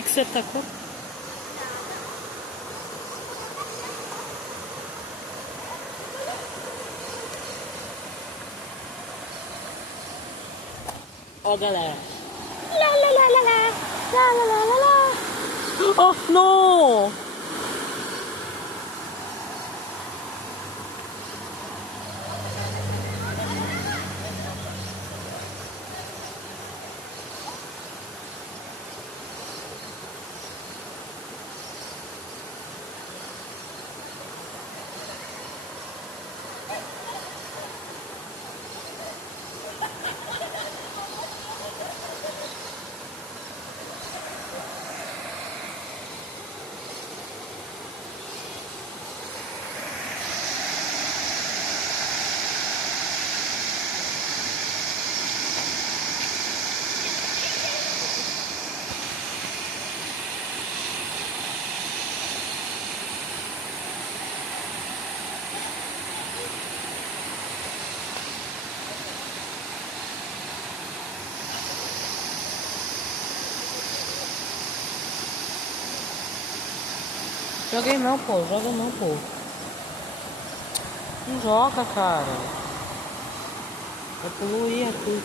que você tacou? Ó, galera. Lá, lá, lá, lá, lá. Lá, lá, lá, lá, lá. Oh, não! Joguei não, pô. Joga não, pô. Não joga, cara. Vai poluir aqui.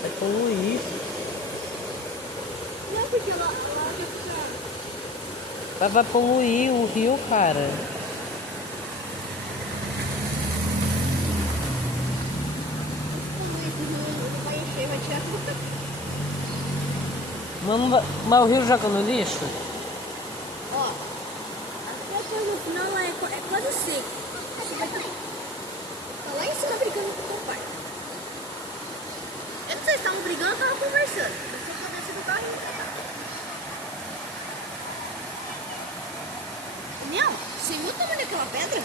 Vai poluir. Não, porque ela Vai poluir o rio, cara. vai encher, vai tirar tudo. Mas o rio joga no lixo? Ó, depois no final é quase seco. Tá lá em cima brigando com o pai. Eu não sei se estavam brigando ou estavam conversando. Você pode descer do carro e entrar. Daniel, você viu o tamanho daquela pedra?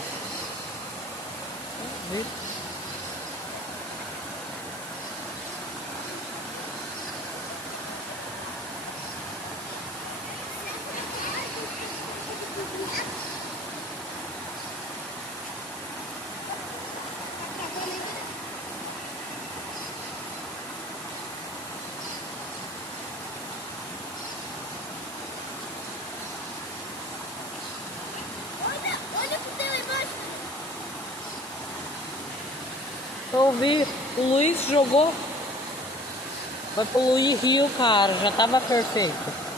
Olha pro teu embaixo. Eu ouvi, o Luiz jogou. Vai poluir rio, cara. Já tava perfeito.